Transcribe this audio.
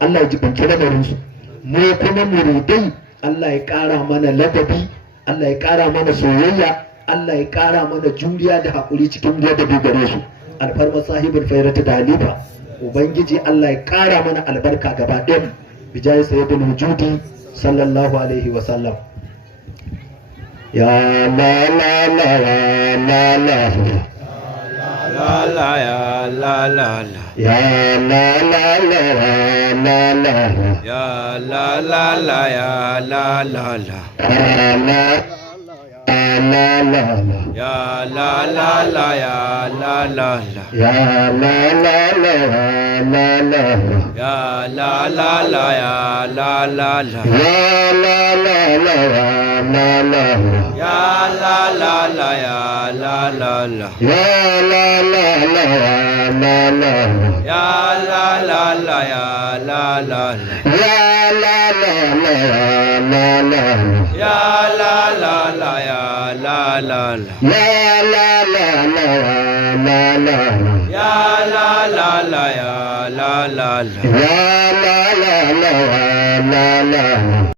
Allah ya jibanci lamarinsu mu kuma muridai Allah ya ƙara mana ladabi, Allah ya ƙara mana soyayya, Allah ya ƙara mana juriya da haƙuri cikin ladabi gare su alfarma sahibul fairata da halifa ubangiji Allah ya ƙara mana albarka gaba ɗaya bijayi sayyidul wujudi sallallahu alaihi wa sallam. Ya la la la la la La la ya la la la. ya la la la la la Ya la la la ya la la la. Ya la la la ya la la la. Ya la la la la la Ya la la la ya la la la. Ya la la la la la Ya la la la ya la la la. Ya la la la la la Ya la la la ya la la la. Ya la la la la la Ya la la la ya la la la. Ya la la la la la Ya la la la ya la la la. Ya la la la la la